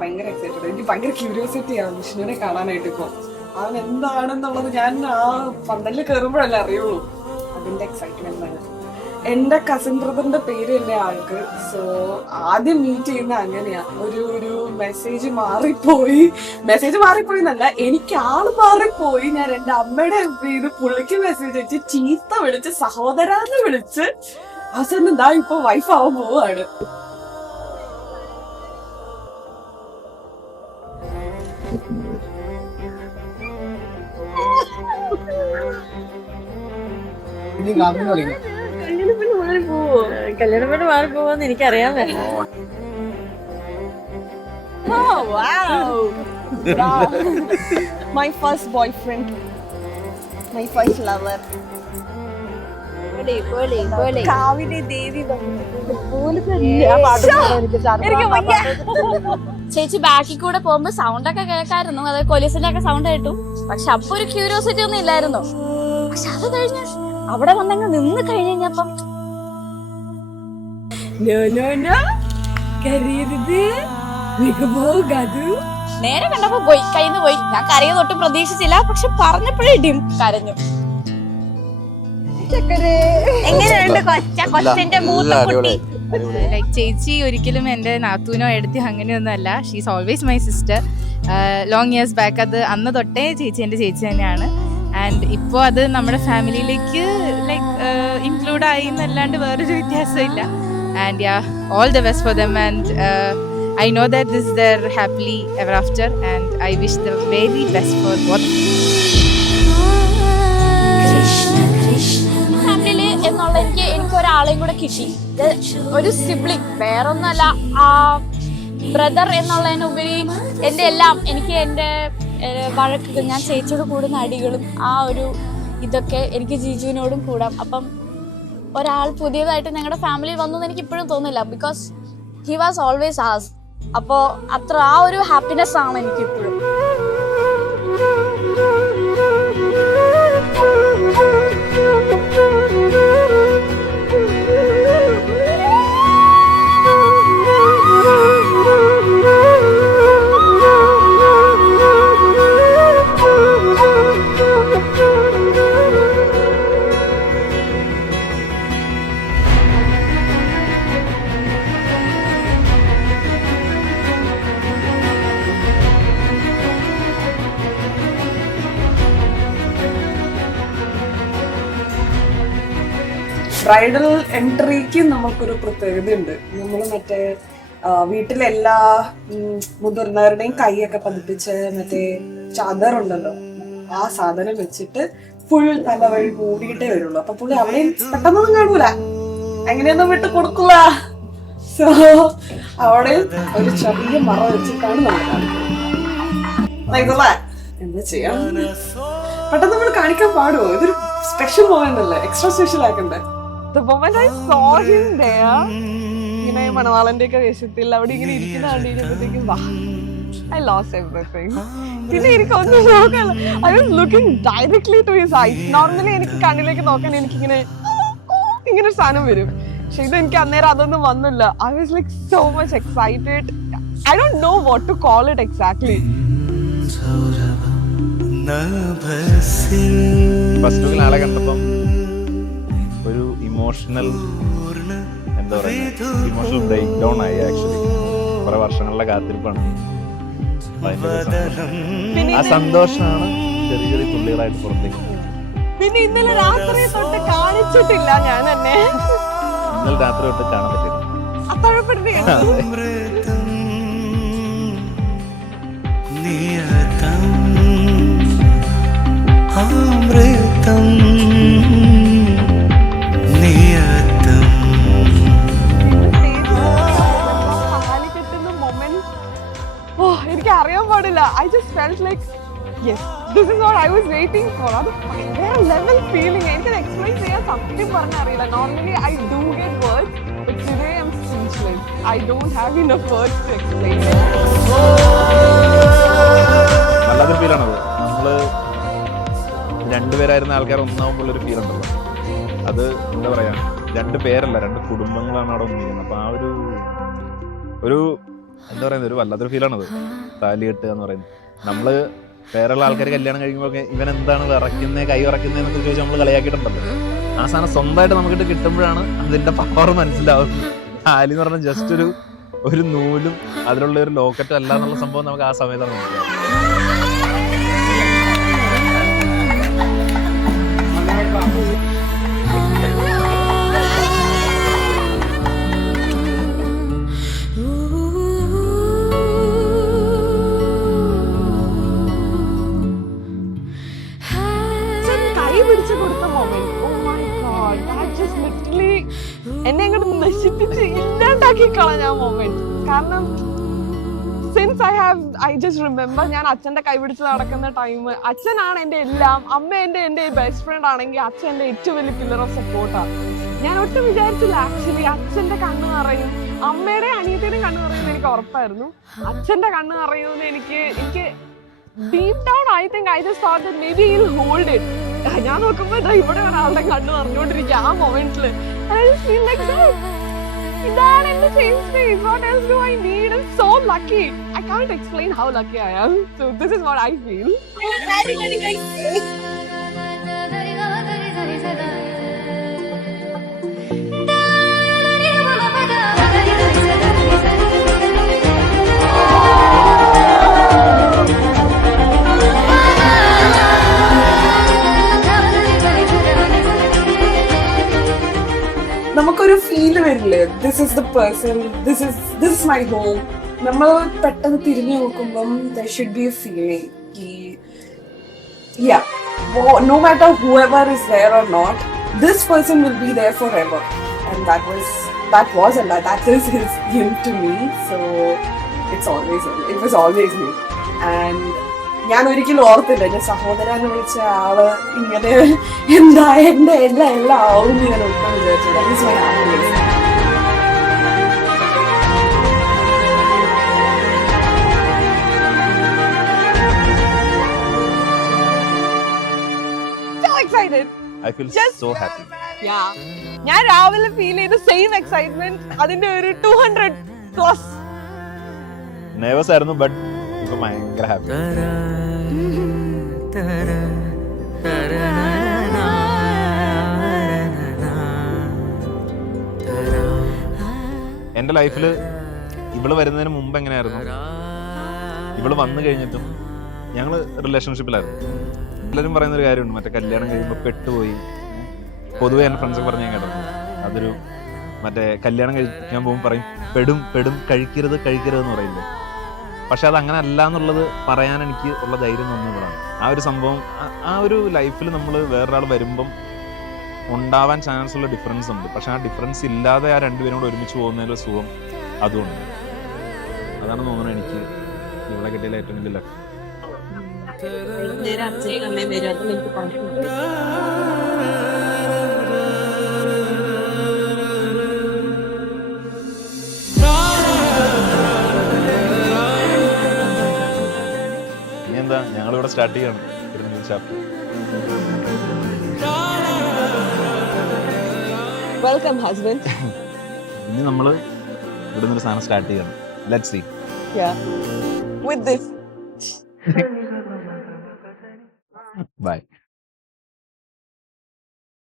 ഭയങ്കര എക്സൈറ്റഡ്. എനിക്ക് ഭയങ്കര ക്യൂരിയോസിറ്റി ആണ് വിഷ്ണുവിനെ കാണാനായിട്ട്. ഇപ്പൊ അവൻ എന്താണെന്നുള്ളത് ഞാൻ ആ പന്തലിൽ കയറുമ്പോഴല്ലേ അറിയുള്ളൂ. അതിന്റെ എക്സൈറ്റ്മെന്റ് ആണ്. എന്റെ കസിൻ ബ്രദറിന്റെ പേര് തന്നെ ആൾക്ക്. സോ ആദ്യം മീറ്റ് ചെയ്യുന്ന അങ്ങനെയാ. ഒരു മെസ്സേജ് മാറിപ്പോയി എന്നല്ല, എനിക്ക് ആള് മാറിപ്പോയി. ഞാൻ എന്റെ അമ്മയുടെ ഇത് പുള്ളിക്ക് മെസ്സേജ് അയച്ച് ചീത്ത വിളിച്ച് സഹോദരാന്ന് വിളിച്ച് അവസാനം എന്താ ഇപ്പൊ വൈഫ് ആവാൻ പോവാണ്. കല്യാണം മാറി പോവാന്ന് എനിക്കറിയാൻ പറ്റില്ല. My first boyfriend, my first lover. ചേച്ചി ബാക്കിൽ കൂടെ പോകുമ്പോ സൗണ്ട് ഒക്കെ കേൾക്കായിരുന്നു, അതായത് പോലീസിന്റെ ഒക്കെ സൗണ്ട് കേട്ടു. പക്ഷെ അപ്പൊ ഒരു ക്യൂരിയോസിറ്റി ഒന്നും ഇല്ലായിരുന്നു. പക്ഷെ അത് കഴിഞ്ഞ് അവിടെ വന്നങ്ങ് നിന്ന് കഴിഞ്ഞപ്പം നേരെ കണ്ടപ്പോ പോയി, കയ്യിന്ന് പോയി. ഞാൻ കരയെ തൊട്ട് പ്രതീക്ഷിച്ചില്ല, പക്ഷെ പറഞ്ഞപ്പോഴേ കരഞ്ഞു. എങ്ങനെയുണ്ട് കൊച്ചിന്റെ മൂത്ത കുട്ടി? ലൈക് ചേച്ചി ഒരിക്കലും എൻ്റെ നാത്തൂനോ എടുത്തിയോ അങ്ങനെയൊന്നും അല്ല. She's always my sister. Long years back അത് അന്ന് തൊട്ടേ ചേച്ചി എൻ്റെ ചേച്ചി തന്നെയാണ്. ആൻഡ് ഇപ്പോൾ അത് നമ്മുടെ ഫാമിലിയിലേക്ക് ലൈക്ക് ഇൻക്ലൂഡ് ആയി എന്നല്ലാണ്ട് വേറൊരു വ്യത്യാസം ഇല്ല. And yeah, all the best for them. And I know that this is their happily ever after, and I wish the very best for both. ഫാമിലിയില് എന്നുള്ള എനിക്ക് ഒരാളെയും കൂടെ കിട്ടി, ഒരു സിബ്ലിംഗ്. വേറൊന്നുമല്ല, ആ ബ്രദർ എന്നുള്ളതിനുപരി എൻ്റെ എല്ലാം. എനിക്ക് എൻ്റെ വഴക്കുകൾ, ഞാൻ ചേച്ചിയോട് കൂടുന്ന അടികളും ആ ഒരു ഇതൊക്കെ എനിക്ക് ജിജുവിനോടും കൂടാം. അപ്പം ഒരാൾ പുതിയതായിട്ട് ഞങ്ങളുടെ ഫാമിലി വന്നു എന്ന് എനിക്ക് ഇപ്പോഴും തോന്നില്ല. Because he was always as. അപ്പോൾ അത്ര ആ ഒരു ഹാപ്പിനെസ് ആണ് എനിക്ക് ഇപ്പോഴും. ബ്രൈഡൽ എൻട്രിക്ക് നമുക്കൊരു പ്രത്യേകത ഉണ്ട്. നമ്മൾ മറ്റേ വീട്ടിലെല്ലാ മുതിർന്നവരുടെയും കൈയൊക്കെ പതിപ്പിച്ച് മറ്റേ ചാദറുണ്ടല്ലോ, ആ സാധനം വെച്ചിട്ട് ഫുൾ തലവഴി മൂടിയിട്ടേ വരുള്ളൂ. അപ്പൊ പുള്ളി അവിടെയും പെട്ടെന്നൊന്നും കാണൂല, എങ്ങനെയൊന്നും വിട്ട് കൊടുക്കൂല. സോ അവിടെ ഒരു ചെറിയ മറ വെച്ചിട്ടാണ് നമ്മൾ കാണിക്കുന്നത്. എന്താ ചെയ്യാ, പെട്ടെന്ന് നമ്മൾ കാണിക്കാൻ പാടുമോ? ഇതൊരു സ്പെഷ്യൽ മൊമെന്റ് അല്ലേ, എക്സ്ട്രാ സ്പെഷ്യൽ ആക്കണ്ടേ? The moment I saw him there, ഇങ്ങനെ മണവാളന്റെ ഒക്കെ വേഷത്തിൽ അവിടെ ഇങ്ങനെ ഇരിക്കുന്ന കണ്ടിരുന്നപ്പോഴത്തേക്കും I lost everything. പിന്നെ എനിക്കൊന്നും നോക്കാല്ല. I was looking directly to his eyes. Normally എനിക്ക് കണ്ണിലേക്ക് നോക്കാൻ എനിക്കിങ്ങനെ ഒരു സാധനം വരും. പക്ഷെ ഇത് എനിക്ക് അന്നേരം അതൊന്നും വന്നില്ല. I was like so much excited. I don't know what to call it exactly. First ആളെ കണ്ടപ്പം ഒരു ഇമോഷണൽ എന്താ പറയുക, ഇമോഷണൽ ബ്രേക്ക് ഡൗൺ ആയി. ആക്ച്വലി കുറെ വർഷങ്ങളുടെ കാത്തിരിപ്പാണ്. ആ സന്തോഷമാണ് ചെറിയ ചെറിയ തുള്ളികളായിട്ട് പുറത്തേക്ക്. പിന്നെ ഇന്നലെ രാത്രി തൊട്ട് കാണിച്ചിട്ടില്ല ഞാൻ എന്നെ. ഇന്നലെ രാത്രി തൊട്ട് കാണാൻ പറ്റില്ല. എനിക്ക് അറിയാൻ പാടില്ല. I just felt like yes, this is what I was waiting for. അത് ഭയങ്കര ലെവൽ ഫീലിംഗ്. എനിക്ക് എക്സ്പ്ലെയിൻ ചെയ്യാൻ സത്യം പറഞ്ഞറിയില്ല. Normally I do get words, but today I'm speechless. I don't have enough words to explain it. നല്ലൊരു ഫീലാണത്. നമ്മള് രണ്ടുപേരായിരുന്ന ആൾക്കാർ ഒന്നാവുമ്പോൾ ഒരു ഫീൽ ഉണ്ടല്ലോ, അത് എന്താ പറയാ, രണ്ട് പേരല്ല, രണ്ട് കുടുംബങ്ങളാണ് അവിടെ ഒന്നിരിക്കുന്നത്. അപ്പൊ ആ ഒരു എന്താ പറയുന്നത്, ഒരു വല്ലാത്തൊരു ഫീലാണത് താലി കെട്ടുക എന്ന് പറയുന്നത്. നമ്മള് വേറെയുള്ള ആൾക്കാർ കല്യാണം കഴിക്കുമ്പോൾ ഇവൻ എന്താണ് വിറയ്ക്കുന്നത്, കൈ വിറയ്ക്കുന്നതെന്നൊക്കെ ചോദിച്ചാൽ നമ്മൾ കളിയാക്കിയിട്ടുണ്ടല്ലോ. ആ സാധനം സ്വന്തമായിട്ട് നമുക്കിട്ട് കിട്ടുമ്പോഴാണ് അതിന്റെ പവർ മനസ്സിലാവുന്നത്. താലി എന്ന് പറഞ്ഞാൽ ജസ്റ്റ് ഒരു നൂലും അതിലുള്ള ഒരു ലോക്കറ്റും അല്ല എന്നുള്ള സംഭവം നമുക്ക് ആ സമയത്താണ് മനസ്സിലാവുന്നത്. പിടിച്ചു കൊടുത്ത moment, oh my god, that just literally എന്നെ അങ്ങോട്ട് നശിപ്പിച്ച് ഇല്ലാണ്ടാക്കി കളഞ്ഞ ആ മൊമെന്റ്. കാരണം സിൻസ് ഐ ജസ്റ്റ് റിമെമ്പർ ഞാൻ അച്ഛന്റെ കൈ പിടിച്ച് നടക്കുന്ന ടൈം, അച്ഛനാണ് എന്റെ എല്ലാം, അമ്മ എന്റെ ബെസ്റ്റ് ഫ്രണ്ട് ആണെങ്കിൽ അച്ഛൻ എന്റെ ഏറ്റവും വലിയ പില്ലർ ഓഫ് സപ്പോർട്ടാണ്. ഞാൻ ഒട്ടും വിചാരിച്ചില്ല ആക്ച്വലി അച്ഛന്റെ കണ്ണ് നിറയും, അമ്മയുടെ അനിയത്തിയുടെ കണ്ണ് നിറയുമെന്ന് എനിക്ക് ഉറപ്പായിരുന്നു. അച്ഛന്റെ കണ്ണ് നിറയുമെന്ന് എനിക്ക് deep down I think I just thought that maybe he'll hold it. ഞാൻ നോക്കുമ്പോ ഇവിടെ ഒരാളുടെ കണ്ണ് നിറഞ്ഞോണ്ടിരിക്കുക ആ മൊമെന്റില്. I just feel like ഇതാണ് എന്റെ safe space. What else do I need? I'm so lucky. I can't explain how lucky I am. So this is what I feel. നമുക്കൊരു feel വരില്ലേ, this is the person, this is my home. നമ്മൾ പെട്ടെന്ന് തിരിഞ്ഞു നോക്കുമ്പം there should be A feeling, no matter whoever is there or not, this person will be there forever. And that is him to me. So it was always me. And ഞാൻ ഒരിക്കലും ഓർത്തില്ല എന്റെ സഹോദരനെ വിളിച്ച ആള് ഇങ്ങനെ എന്താ എന്റെ എല്ലാം ആവും ഞാൻ ഒട്ടും വിചാരിച്ചു. That is my happiness. So excited. I feel so happy. Yeah. ഞാൻ രാവിലെ ഫീൽ ചെയ്ത സെയിം എക്സൈറ്റ്മെന്റ് അതിന്റെ ഒരു 200+. നെർവസ് ആയിരുന്നു, ബട്ട് ഇപ്പൊ ഭയങ്കര ഹാപ്പി. എന്റെ ലൈഫില് ഇവള് വരുന്നതിന് മുമ്പ് എങ്ങനെയായിരുന്നു, ഇവള് വന്നു കഴിഞ്ഞിട്ടും ഞങ്ങള് റിലേഷൻഷിപ്പിലായിരുന്നു. എല്ലാവരും പറയുന്നൊരു കാര്യമുണ്ട്, മറ്റേ കല്യാണം കഴിയുമ്പോൾ പെട്ടുപോയി. പൊതുവെ എൻ്റെ ഫ്രണ്ട്സൊക്കെ പറഞ്ഞ് ഞാൻ കേട്ടിട്ടുണ്ട്, അതൊരു മറ്റേ കല്യാണം കഴിക്കാൻ പോകുമ്പോൾ പറയും പെടും കഴിക്കരുത് എന്ന് പറയില്ലേ. പക്ഷെ അത് അങ്ങനെ അല്ല എന്നുള്ളത് പറയാൻ എനിക്ക് ഉള്ള ധൈര്യം തോന്നുന്നതാണ്. ആ ഒരു സംഭവം ആ ഒരു ലൈഫിൽ നമ്മൾ വേറൊരാൾ വരുമ്പം ഉണ്ടാവാൻ ചാൻസ് ഉള്ള ഡിഫറൻസ് ഉണ്ട്. പക്ഷെ ആ ഡിഫറൻസ് ഇല്ലാതെ ആ രണ്ടുപേരും കൂടെ ഒരുമിച്ച് പോകുന്നതിൻ്റെ സുഖം അതുകൊണ്ട്. അതാണ് തോന്നുന്നത് എനിക്ക് ഇവിടെ കിട്ടിയതിൽ ഏറ്റവും വലിയ ലക്ക്. ഞങ്ങളിവിടെ സ്റ്റാർട്ട് ചെയ്യണം ഒരു ന്യൂ ചാപ്റ്റർ. Welcome husband. ഇനി നമ്മള് ഇവിടെ നിന്നൊരു സാധനം സ്റ്റാർട്ട് ചെയ്യണം. Let's see. With this. Bye.